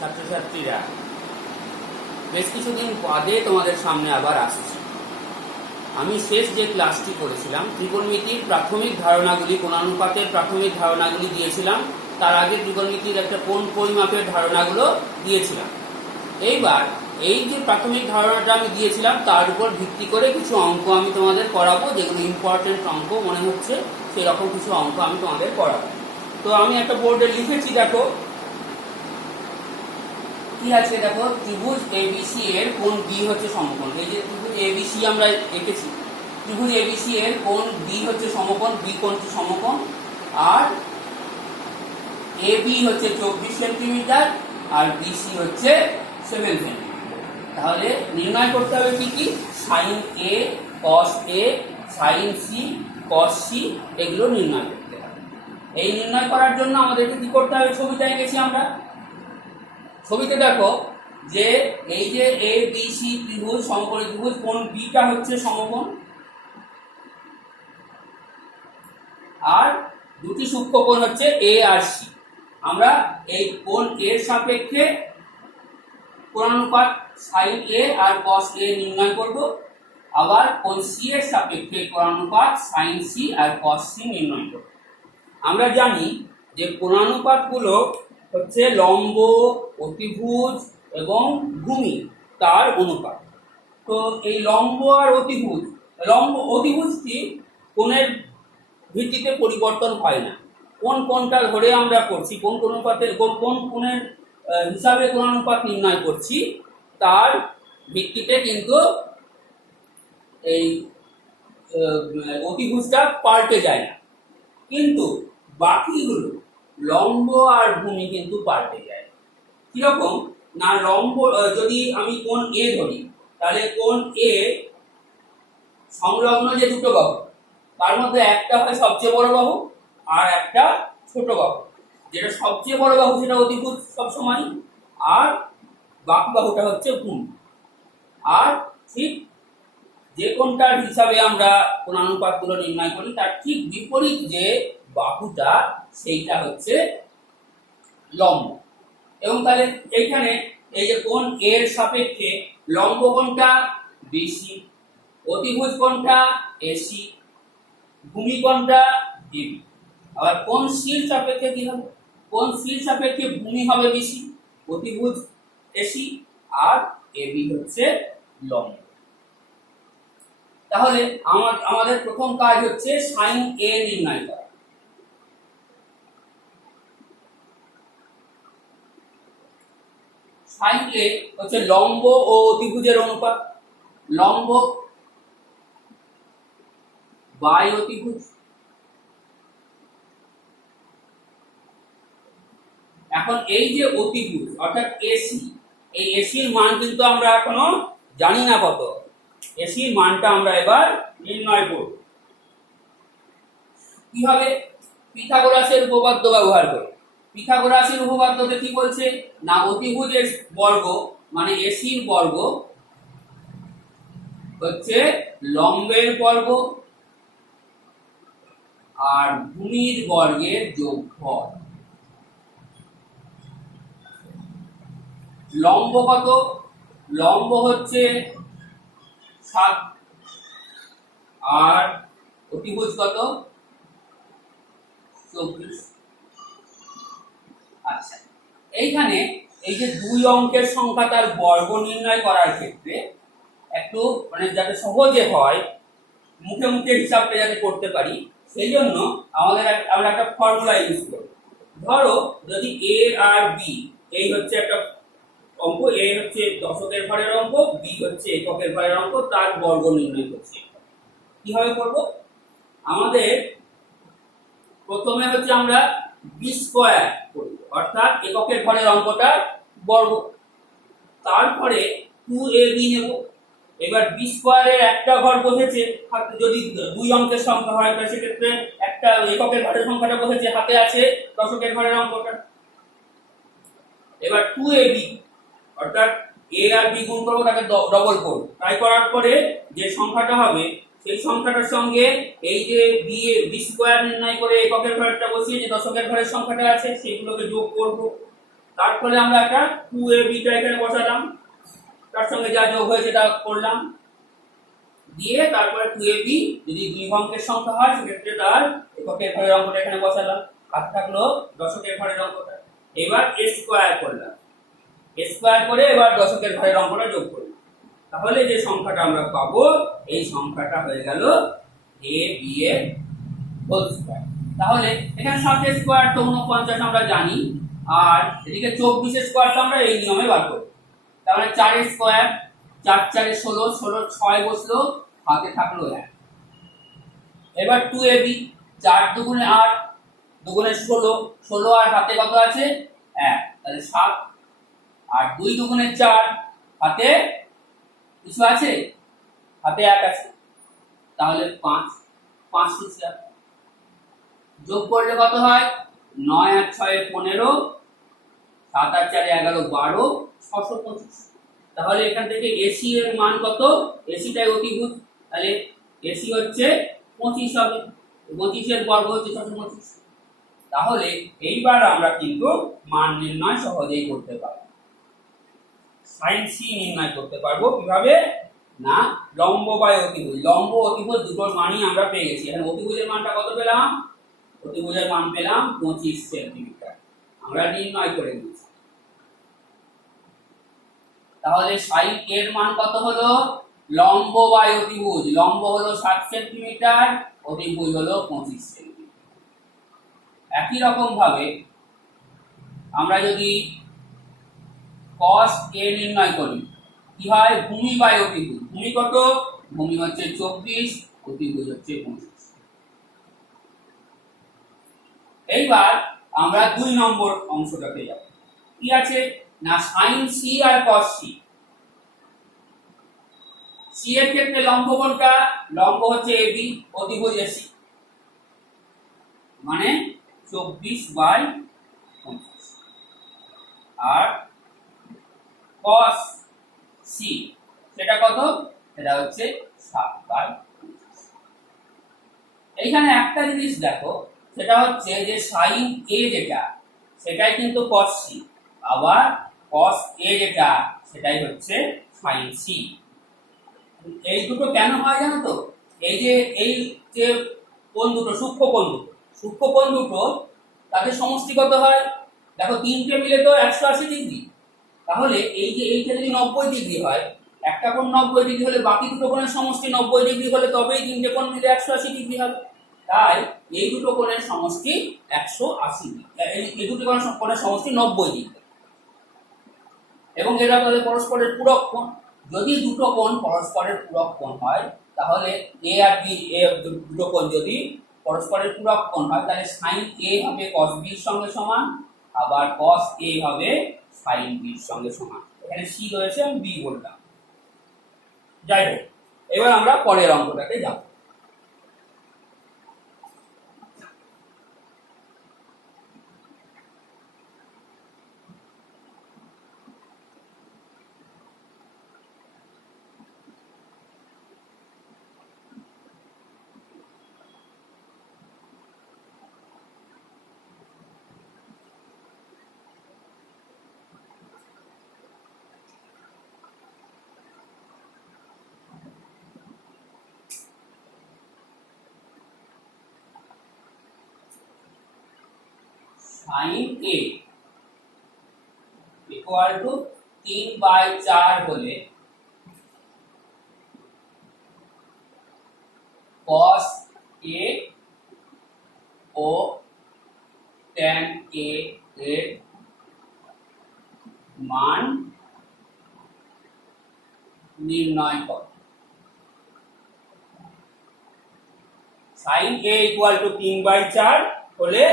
ছাত্রছাত্রীরা, বেশ কিছুদিন বাদে তোমাদের সামনে আবার আসছি। আমি শেষ যে ক্লাসটি করেছিলাম ত্রিকোণমিতির প্রাথমিক ধারণাগুলি, কোণানুপাতের প্রাথমিক ধারণাগুলি দিয়েছিলাম। তার আগে ত্রিকোণমিতির একটা কোণ পরিমাপের ধারণাগুলো দিয়েছিলাম। এইবার এই যে প্রাথমিক ধারণাটা আমি দিয়েছিলাম তার উপর ভিত্তি করে কিছু অঙ্ক আমি তোমাদের করাবো, যেগুলো ইম্পর্টেন্ট অঙ্ক মনে হচ্ছে সেরকম কিছু অঙ্ক আমি তোমাদের করাবো। তো আমি একটা বোর্ডে লিখেছি, দেখো কি আছে। দেখো, ত্রিভুজ এবিসি এর কোণ বি হচ্ছে সমকোণ। এই যে ত্রিভুজ এবিসি আমরা এঁকেছি, ত্রিভুজ এবিসি এর কোণ বি হচ্ছে সমকোণ, বি কোণটি সমকোণ। আর এবি হচ্ছে 24 সেন্টিমিটার আর বিসি হচ্ছে 7 সেন্টিমিটার। তাহলে নির্ণয় করতে হবে কি কি? সাইন এ, কস এ, সাইন সি, কস সি, এগুলো নির্ণয় করতে হবে। এই নির্ণয় করার জন্য আমাদেরকে কি করতে হবে? ছবিটা এঁকেছি আমরা। ছবিতে দেখো যে এই যে এ বি সি ত্রিভুজ, সমকোণী ত্রিভুজ, কোণ বিটা হচ্ছে সমকোণ আর দুটি সূক্ষ্মকোণ হচ্ছে এ আর সি। আমরা এই কোণ এর সাপেক্ষে কোণানুপাত সাইন এ আর কস এ নির্ণয় করব। আবার কোণ সি এর সাপেক্ষে কোণানুপাত সাইন সি আর কস সি নির্ণয় করব। আমরা জানি যে কোণানুপাতগুলো হচ্ছে লম্ব, অতিভুজ এবং ভূমি, তার অনুপাত। তো এই লম্ব আর অতিভুজ, অতিভুজটি কোণের ভিত্তিতে পরিবর্তন হয় না। কোন কোণটা ধরে আমরা করছি, কোন অনুপাতে কোন কোণের হিসাবে কোণানুপাত নির্ণয় করছি, তার ভিত্তিতে কিন্তু এই অতিভুজটা পাল্টে যায় না। কিন্তু বাকিগুলো লম্ব আর ভূমি কিন্তু পাল্টে যায়। কিরকম না, লম্ব যদি আমি কোণ এ ধরি, তাহলে কোণ এ সংলগ্ন যে দুটো বাহু, তার মধ্যে একটা হয় সবচেয়ে বড় বাহু আর একটা ছোট বাহু। যেটা সবচেয়ে বড় বাহু সেটা অতিভুজ সবসময়, আর বাকি বাহুটা হচ্ছে ভূমি। আর ঠিক যে কোণটার হিসাবে আমরা কোণানুপাতগুলো নির্ণয় করি তার ঠিক বিপরীত যে বাহুটা, সেইটা হচ্ছে লম্ব। এবং তাহলে এইখানে এই যে কোণ এর সাপেক্ষে লম্ব কোণটা বিসি, অতিভুজ কোণটা এসি, ভূমি কোণটা ডিবি। আবার কোণ সির সাপেক্ষে কি হবে? কোণ সির সাপেক্ষে ভূমি হবে বিসি, অতিভুজ এসি আর এবি হচ্ছে লম্ব। তাহলে আমাদের প্রথম কাজ হচ্ছে সাইন এ নির্ণয় করা। সাইন এ হচ্ছে লম্ব ও অতিভুজের অনুপাত, লম্ব বাই অতিভুজ। এখন এই যে অতিভুজ অর্থাৎ এসি, এই এসির মান কিন্তু আমরা এখনো জানি না কত। এসির মানটা আমরা এবার নির্ণয় করব কিভাবে? পিথাগোরাসের উপপাদ্য ব্যবহার করে। পিথাগোরাসের উপপাদ্যতে কি বলছে না, অতিভুজের বর্গ মানে এসির বর্গ হচ্ছে লম্বের বর্গ আর ভূমির বর্গের যোগফল। লম্ব কত? লম্ব হচ্ছে 7 আর অতিভুজ কত? 24। আচ্ছা, এইখানে এই যে দুই অঙ্কের সংখ্যা তার বর্গ নির্ণয় করার ক্ষেত্রে একটু মানে যাতে সহজে হয়, মুখে মুখে হিসাবটা যাতে করতে পারি, সেই জন্য আমরা একটা ফর্মুলা ইউজ করি। ধরো যদি এ আর বি, এই হচ্ছে একটা অঙ্ক, এ হচ্ছে দশকের ঘরের অঙ্ক, বি হচ্ছে এককের ঘরের অঙ্ক, তার বর্গ নির্ণয় করছি। কিভাবে করব? আমাদের প্রথমে হচ্ছে আমরা বি স্কয়ার করব, অর্থাৎ এককের ঘরের অঙ্কটার বর্গ। তারপরে 2ab নেব। এবার বি স্কয়ারের একটা ঘর বসেছে, যদি দুই অঙ্কের সংখ্যা হয় তাহলে সেক্ষেত্রে একটা এককের ঘরের সংখ্যাটা বসেছে, হাতে আছে দশকের ঘরের অঙ্কটা। এবার 2ab অর্থাৎ এ আর বি গুণ করবো, তাকে ডবল করব। তাই করার পরে যে সংখ্যাটা হবে সেই সংখ্যাটার সঙ্গে এই যে বি স্কয়ার নির্ণয় করে এককের ঘরেরটা বসিয়ে যে দশকের ঘরের সংখ্যাটা আছে সেগুলোকে যোগ করব। তারপরে আমরা একটা 2ab-টা এখানে বসালাম, তার সঙ্গে যা যোগ হয়েছে তা করলাম, দিয়ে তারপরে 2ab যদি দুই অঙ্কের সংখ্যা হয় সেক্ষেত্রে তার এককের ঘরের অঙ্কটা এখানে বসালাম, আর থাকলো দশকের ঘরের অঙ্কটা। এবার a স্কয়ার করলাম, a স্কয়ার করে এবার দশকের ঘরের অঙ্কটা যোগ করলাম, তাহলে যে সংখ্যাটা আমরা পাবো এই সংখ্যাটা হয়ে গেল ab এর হোল স্কয়ার। তাহলে এখানে 7 এর স্কয়ার তো 49 আমরা জানি, আর এদিকে 24 এর স্কয়ার তো আমরা এই নিয়মে বার করব। তাহলে 4 এর স্কয়ার, 4 4 এ 16, 16 6 বসলো, হাতে থাকলো 1। এবার 2ab, 4 দুগুণে 8, দুগুণে 16, 16 আর হাতে কত আছে 1, তাহলে 7। আর 2 দুগুণে 4, হাতে কিছু আছে, হাতে 1 আছে, তাহলে 5, 5 4 যোগ করলে কত হয় 9 আর 6 এ 15, 7 আর 4 এ 11, 12, 625। তাহলে এখান থেকে এসি এর মান কত, এসিটাই অতিভুজ, তাহলে এসি হচ্ছে 25 হবে, 25 এর বর্গ হচ্ছে 625। তাহলে এইবার আমরা কিন্তু মান নির্ণয় সহজেই করতে পারবো। sin c নির্ণয় করতে পারবো কিভাবে না, লম্ব বাই অতিভুজ, লম্ব অতিভুজ দুটোর মানই আমরা পেয়ে গেছি। এখানে অতিভুজের মানটা কত পেলাম, অতিভুজের মান পেলাম 25 সেন্টিমিটার, আমরা নির্ণয় করে দিয়েছি। তাহলে sin এর মান কত হলো, লম্ব বাই অতিভুজ, লম্ব হলো 7 সেন্টিমিটার, অতিভুজ হলো 25 সেন্টিমিটার। একই রকম ভাবে আমরা যদি cos a নির্ণয় করি কি হয়, ভূমি বাই অতিভুজ, ভূমি কত, ভূমি হচ্ছে 24, অতিভুজ হচ্ছে 25। এইবার আমরা 2 নম্বর অংশটাতে যাব, কি আছে না sin c আর cos c। c এর ক্ষেত্রে লম্ব কোনটা, লম্ব হচ্ছে ab, অতিভুজ ac, মানে 24/25। আর cos c সেটা কত, সেটা হচ্ছে 7/25। এইখানে একটা জিনিস দেখো, সেটা হচ্ছে যে sin a যেটা সেটাই কিন্তু cos c, আবার cos a যেটা সেটাই হচ্ছে sin c। এই দুটো কেন হয় জানো তো, এই যে কোণ দুটো, সূক্ষ্ম কোণ দুটো তাদের সমষ্টি কত হয়, দেখো তিনটে মিলে তো 180 ডিগ্রি। তাহলে এই যে এইটা যদি 90 ডিগ্রি হয়, একটা কোণ 90 ডিগ্রি হলে বাকি দুটো কোণের সমষ্টি 90 ডিগ্রি হলে তবেই তিনটে কোণ মিলে 180 ডিগ্রি হবে। তাই এই দুটো কোণের সমষ্টি 180 ডিগ্রি, এই দুটো কোণের সমষ্টি 90 ডিগ্রি, এবং এরা তাদের পরস্পরের পূরক কোণ। যদি দুটো কোণ পরস্পরের পূরক কোণ হয়, তাহলে a আর b, দুটো কোণ যদি পরস্পরের পূরক কোণ হয়, তাহলে sin a হবে cos b এর সঙ্গে সমান, আবার cos a হবে sin b এর সঙ্গে সমান। এখানে c রয়েছে, আমি b বললাম। যাই হোক, এবার আমরা পরের অঙ্কটাতে যাব। sin a ইকুয়াল টু 3/4 হলে cos a O tan a এর মান নির্ণয় করো। sin a ইকুয়াল টু 3/4 হলে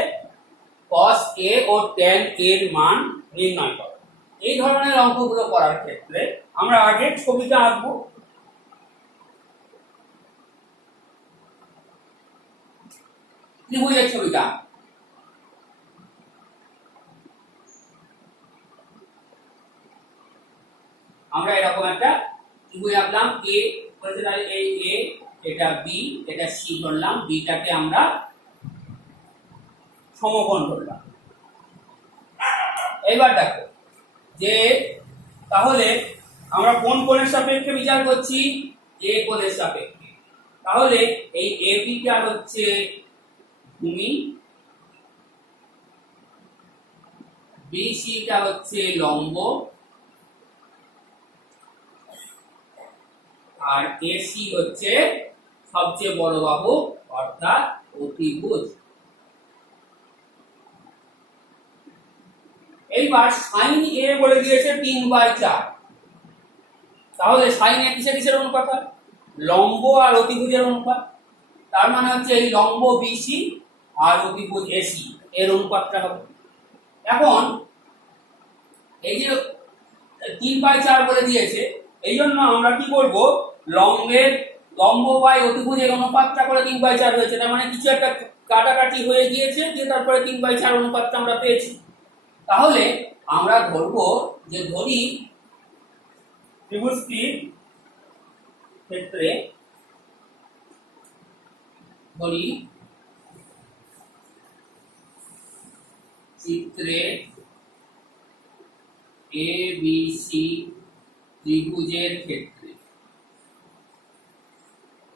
cos a O tan a এর মান নির্ণয় করো। এই ধরনের অঙ্কগুলো করার ক্ষেত্রে আমরা আগে ছবিটা আঁকবো। ত্রিভুজের ছবিটা, আমরা এরকম একটা ত্রিভুজ আঁকলাম, a বলতে তাহলে এই a, এটা b, এটা c ধরলাম, bটাকে আমরা সমকোণ ধরলাম। এইবার দেখো যে তাহলে আমরা কোন কোণের সাপেক্ষে বিচার করছি, এ কোণের সাপেক্ষে। তাহলে এই এপিটা হচ্ছে ভূমি, বিসিটা হচ্ছে লম্ব, আর এসি হচ্ছে সবচেয়ে বড় বাহু অর্থাৎ অতিভুজ। এইবার সাইন এ বলে দিয়েছে 3/4। তাহলে সাইন এ কিসের কিসের অনুপাত হয়? লম্ব আর অতিভুজের অনুপাত। তার মানে হচ্ছে এই লম্ব বিসি আর অতিভুজ এসি এর অনুপাতটা হবে। এখন এই যে 3/4 বলে দিয়েছে, এই জন্য আমরা কি করব, লম্ব বাই অতিভুজের অনুপাতটা করে 3/4 হয়েছে, তার মানে কিছু একটা কাটাকাটি হয়ে গিয়েছে, যে তারপরে 3/4 অনুপাতটা আমরা পেয়েছি। তাহলে আমরা ধরবো যে ধরি ত্রিভুজটির ক্ষেত্রে ধরি চিত্রে এ বি সি ত্রিভুজের ক্ষেত্রে,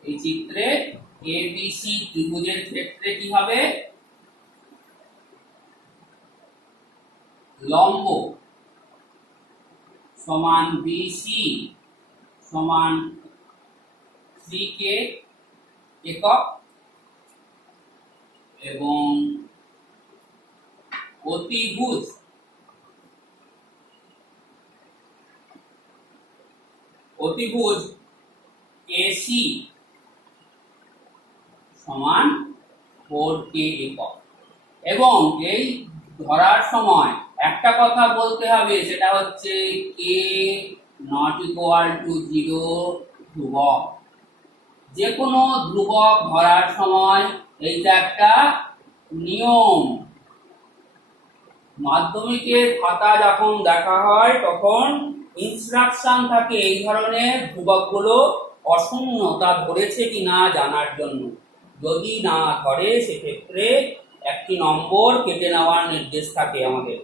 এই চিত্রে এ বি সি ত্রিভুজের ক্ষেত্রে কি হবে, লম্ব সমান বিসি সমান 3k একক এবং অতিভুজ এসি সমান 4k একক। এবং এই ধরার সময় একটা কথা বলতে হবে, সেটা হচ্ছে কে নট ইকুয়াল টু 0 ধ্রুবক। যে কোনো ধ্রুবক ধরার সময় এইটা একটা নিয়ম। মাধ্যমিকের খাতা যখন দেখা হয় তখন ইনস্ট্রাকশন থাকে এই ধরনের ধ্রুবকগুলো অশূন্য তা ধরেছে কি না জানার জন্য। যদি না ধরে সেক্ষেত্রে একটি নম্বর কেটে নেওয়ার নির্দেশ থাকে আমাদের।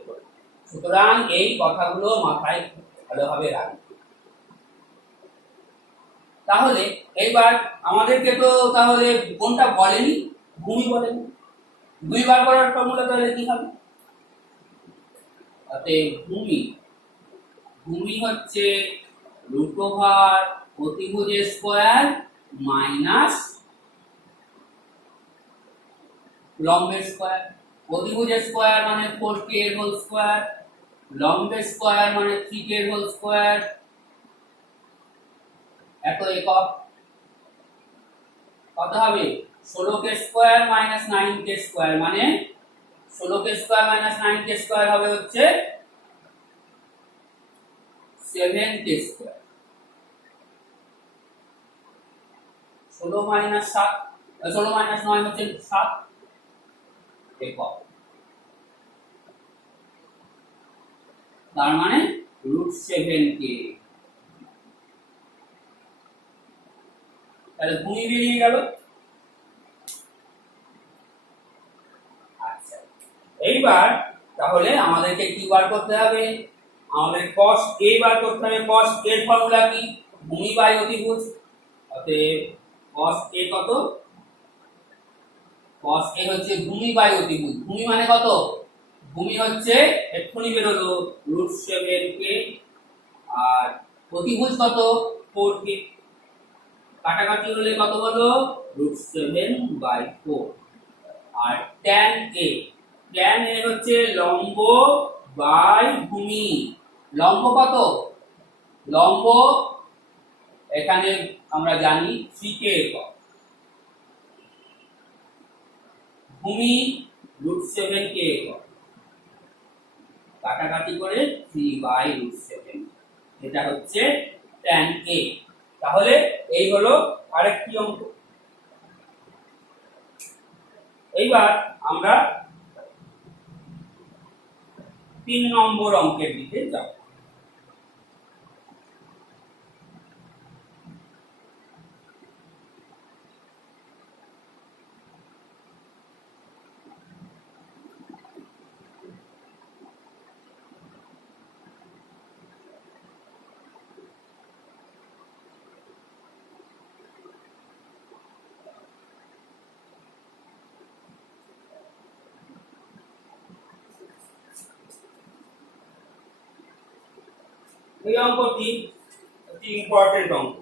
সুতরাং এই কথাগুলো মাথায় ভালোভাবে রাখবে। তাহলে এইবার আমাদেরকে তো তাহলে কোনটা বলেনি, ভূমি বলেনি। ভূমি বার করার ফর্মুলা তাহলে কি হবে, ভূমি হচ্ছে √, অতিভুজের স্কয়ার মাইনাস লম্বের স্কয়ার। অতিভুজের স্কয়ার মানে 4k এর হোল স্কয়ার, লম্বের স্কয়ার মানে 3k এর হোল স্কয়ার, এত একক। কত হবে, 16k square minus 9k square, মানে 16k square minus 9k square হবে হচ্ছে 7k স্কয়ার। 16 মাইনাস 7, 16 মাইনাস 9 হচ্ছে 7 একক। তার মানে √7k। তাহলে ভূমি বেরিয়ে গেল। আচ্ছা, এইবার তাহলে আমাদেরকে কি বার করতে হবে, আমাদের cos a বার করতে হবে। cos এর ফর্মুলা কি, ভূমি বাই অতিভুজ। অতএব cos a কত, cos a হচ্ছে ভূমি বাই অতিভুজ। ভূমি মানে কত, ভূমি হচ্ছে এক্ষুনি বেরোলো √7k, আর অতিভুজ কত 4k। কাটাকাটি হলে কত হলো, √7/4। আর tan a হচ্ছে লম্ব বাই ভূমি। লম্ব কত, লম্ব এখানে আমরা জানি 3k একক, ভূমি √7k একক, কাটাকাটি করে 3/√7, এটা হচ্ছে tan a। তাহলে এই হলো আরেকটি অঙ্ক। এইবার আমরা 3 নম্বর অঙ্কের দিকে যাব। এই অঙ্কটি একটি ইম্পর্টেন্ট অঙ্ক।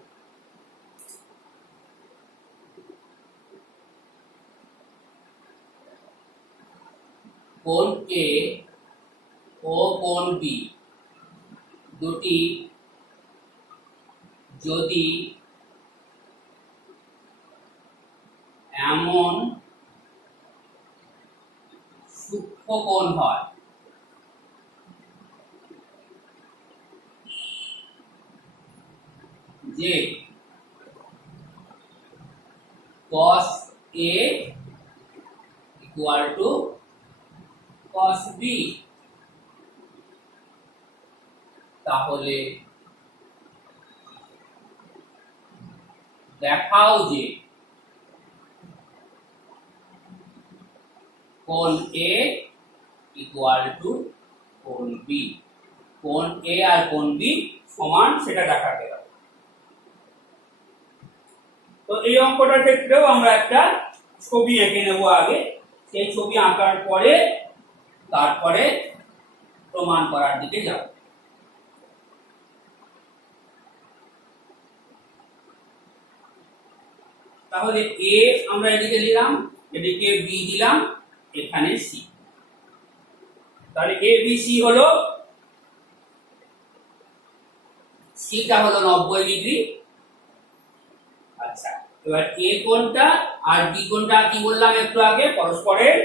কোণ এ ও কোণ বি দুটি যদি এমন সূক্ষ্ম কোণ হয় যে cos A equal to cos B, তাহলে দেখাও যে কোণ A equal to কোণ B, কোণ A আর কোণ B সমান সেটা দেখাতে হবে। তো এই অঙ্কটার ক্ষেত্রেও আমরা একটা ছবি এঁকে নেব আগে, সেই ছবি আঁকার পরে তারপরে প্রমাণ করার দিকে যাব। তাহলে A আমরা এদিকে নিলাম, এদিকে B দিলাম, এখানে C। তাহলে ABC হলো, Cটা হলো 90 ডিগ্রি। আচ্ছা, এবার A কোণটা আর B কোণটা কি বললাম একটু আগে, পরস্পরের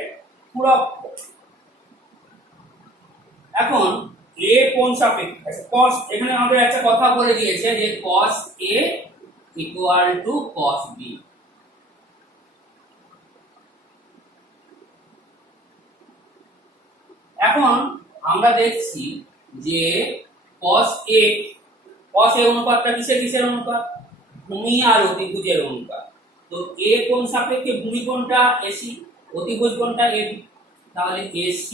পূরক। এখন A কোণ সাপেক্ষে cos, এখানে আমাদের একটা কথা বলে দিয়েছে যে cos A equal to cos B। এখন আমরা দেখছি যে cos A অনুপাতটা কিসের অনুপাত? ভূমি আর অতিভুজের অনুপাত। তো A কোণ সাপেক্ষে ভূমি কোণটা AC, অতিভুজ কোণটা AB, তাহলে AC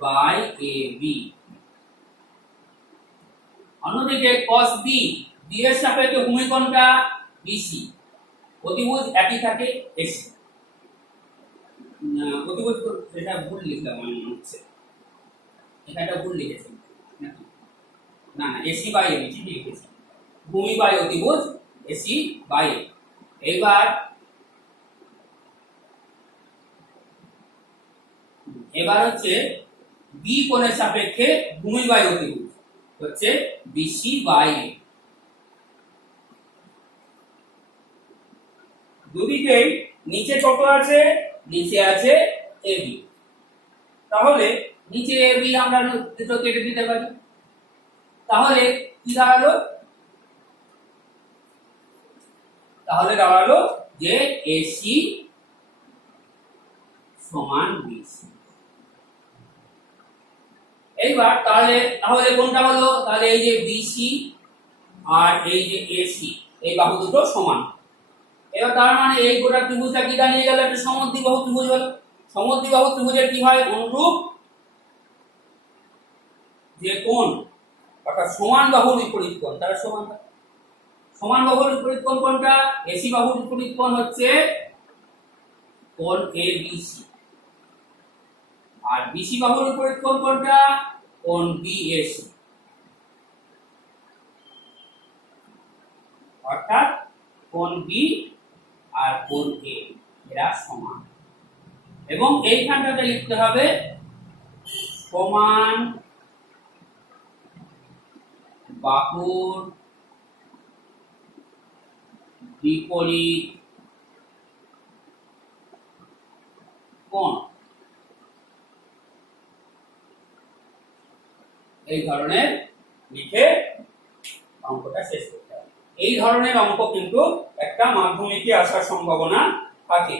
বাই AB। অন্যদিকে cos B এর সাপেক্ষে ভূমি কোণটা BC, অতিভুজ একই থাকে AC। অতিভুজ, এটা ভুল লিখলাম আমি মনে হচ্ছে, এখানটা ভুল লিখেছি নাকি? না না, AC বাই AB ঠিক লিখেছি, ভূমি বাই অতিভুজ AC বাই। এবার হচ্ছে B কোণের সাপেক্ষে ভূমি বাই অতিভুজ হচ্ছে BC বাই A। দুদিকেই নিচে কত আছে? নিচে আছে AB, তাহলে নিচে AB আমরা দুটো কেটে দিতে পারি। তাহলে কি দাঁড়ালো? তাহলে দাঁড়ালো যে AC সমান BC। এইবার তাহলে কোনটা হলো? তাহলে এই যে BC আর এই যে AC, এই বাহু দুটো সমান। এবার তার মানে এই গোটা ত্রিভুজটা কি দাঁড়িয়ে গেল? একটা সমদ্বিবাহু ত্রিভুজ হলো। সমদ্বিবাহু ত্রিভুজের কি হয়? অনুরূপ যে কোণ, অর্থাৎ সমান বাহুর বিপরীত কোণ তারা সমান। সমান বাহুর বিপরীত কোণ কোনটা? AC বাহুর বিপরীত কোণ হচ্ছে কোণ ABC, আর BC বাহুর বিপরীত কোণ কোনটা? কোণ BAC। অর্থাৎ কোণ B আর কোণ A এরা সমান, এবং এইখানটাতে লিখতে হবে সমান বাহুর বিপরীত কোণ। এই ধরনের লিখে অঙ্কটা শেষ করতে হবে। এই ধরনের অঙ্ক কিন্তু একটা মাধ্যমিকে আসার সম্ভাবনা থাকে।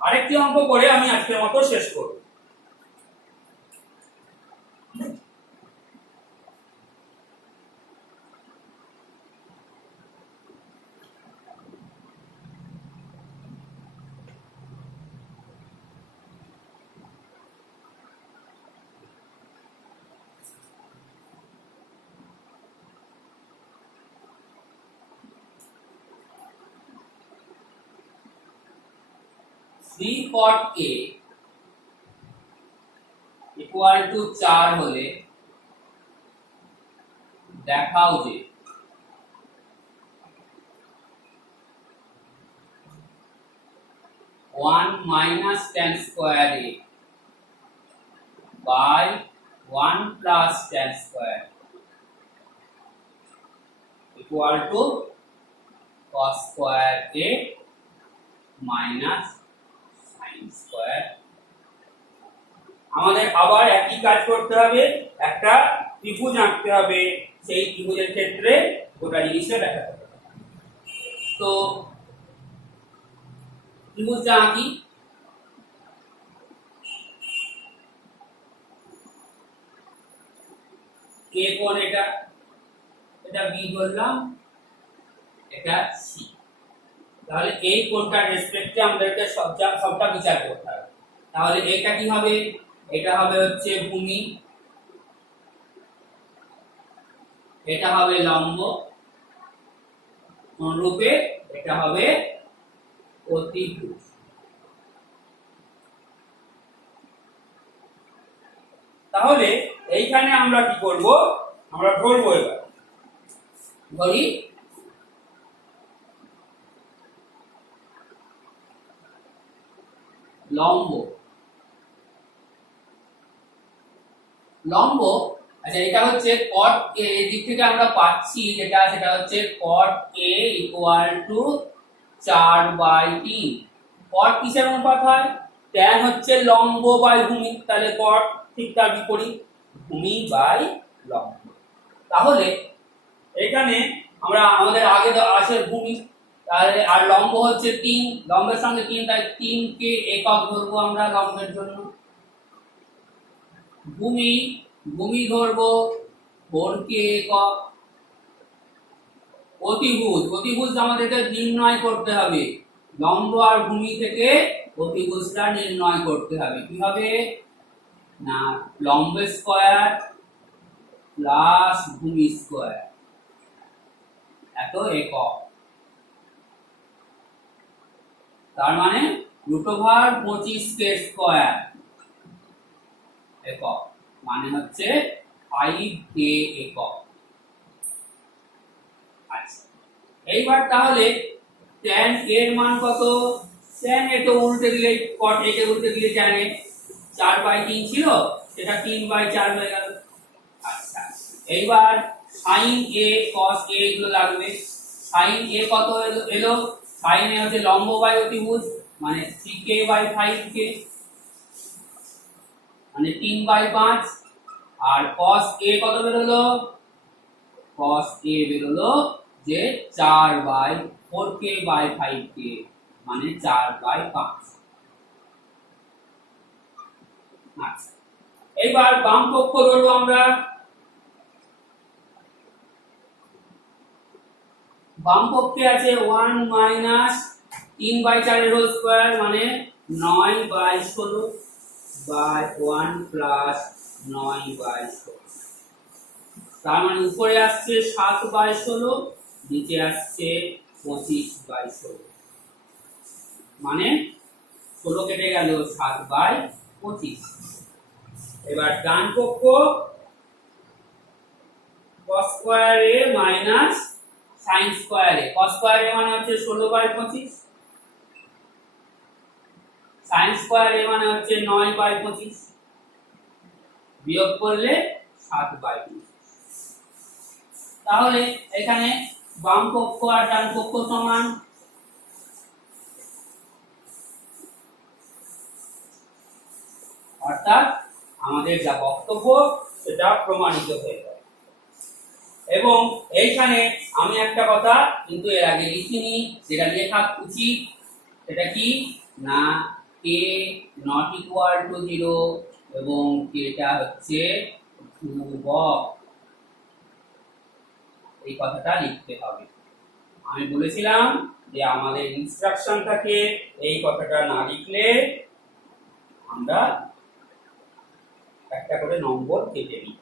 আরেকটি অঙ্ক করে আমি আজকের মতো শেষ করব। Three cot A equal to 4 হলে দেখাও যে one minus tan square A by one plus tan square equal to cos square A minus sine square. আমাদের আবার একই কাজ করতে হবে, একটা ত্রিভুজ আঁকতে হবে, সেই ত্রিভুজের ক্ষেত্রে গোটা জিনিসটা দেখাতে হবে। তো ত্রিভুজটা আঁকি। কে কোণ এটা, এটা বি ধরলাম, এটা সি। তাহলে এই কোণটার রেসপেক্টে আমাদেরকে সবটা বিচার করতে হবে। তাহলে এটা কি হবে, এটা হবে হচ্ছে ভূমি, এটা হবে লম্ব, অনুরূপে এটা হবে অতিভুজ। তাহলে এইখানে আমরা কি করব, আমরা ধরবো, এবার ধরি লম্ব। লম্ব, আচ্ছা এটা হচ্ছে cot a, এই দিক থেকে আমরা পাচ্ছি যেটা, সেটা হচ্ছে cot a equal to 4/3। cot কিসের অনুপাত হয়, tan হচ্ছে লম্ব বাই ভূমি, তাহলে cot ঠিক তার বিপরীত, ভূমি বাই লম্ব। তাহলে এখানে আমরা আমাদের আগে আছে ভূমি, তাহলে আর লম্ব হচ্ছে 3, লম্বের সঙ্গে 3, তাই 3 কে একক ধরবো আমরা লম্বের জন্য। ভূমি, ভূমি ধরবো 4 কে একক। অতিভুজ, অতিভুজ আমাদেরকে নির্ণয় করতে হবে, লম্ব আর ভূমি থেকে অতিভুজটা নির্ণয় করতে হবে। কিভাবে না, লম্ব স্কয়ার প্লাস ভূমি স্কয়ার এত একক, তার মানে √25 কে স্কয়ার একক, মানে হচ্ছে 5 কে একক। আচ্ছা, এইবার তাহলে tan এর মান কত, tan এটা উল্টে দিলে, cot এটা উল্টে দিলে tan এ 4/3 ছিল, সেটা 3/4 হয়ে গেল। আচ্ছা, এইবার sin a cos a এগুলো লাগবে। sin a কত এলো, sin a হচ্ছে লম্ব বাই অতিভুজ, মানে 3k/5k, মানে 3/5। আর cos a কত বেরোলো, cos a বেরোলো যে 4/4k/5k, মানে 4/5। আচ্ছা, এবার বাম পক্ষ ধরবো আমরা। বাম পক্ষে আছে 1 মাইনাস 3/4 এর হোল স্কয়ার, মানে 9/16 বাই 1 প্লাস 9/16। তার মানে উপরে আসছে 7/16, নিচে আসছে 25/16, মানে 16 কেটে গেল 7/25। এবার ডান পক্ষ cos square a minus sin square a, cos square a মানে হচ্ছে 16/25, sin স্কয়ার a মানে হচ্ছে 9/25, বিয়োগ করলে 7/25। তাহলে এখানে বাম পক্ষ আর ডান পক্ষ সমান, অর্থাৎ আমাদের যা বক্তব্য সেটা প্রমাণিত হয়ে গেল। এবং এইখানে আমি একটা কথা কিন্তু এর আগে লিখিনি, যেটা লেখা উচিত, সেটা কি না, k নট ইকুয়াল টু 0 এবং এটা হচ্ছে ধ্রুবক, এই কথাটা লিখতে হবে। আমি বলেছিলাম যে আমাদের ইনস্ট্রাকশন থাকে এই কথাটা না লিখলে আমরা একটা করে নম্বর কেটে নিই।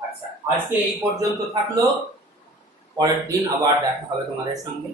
আচ্ছা, আজকে এই পর্যন্ত থাকলো, পরের দিন আবার দেখা হবে তোমাদের সঙ্গে।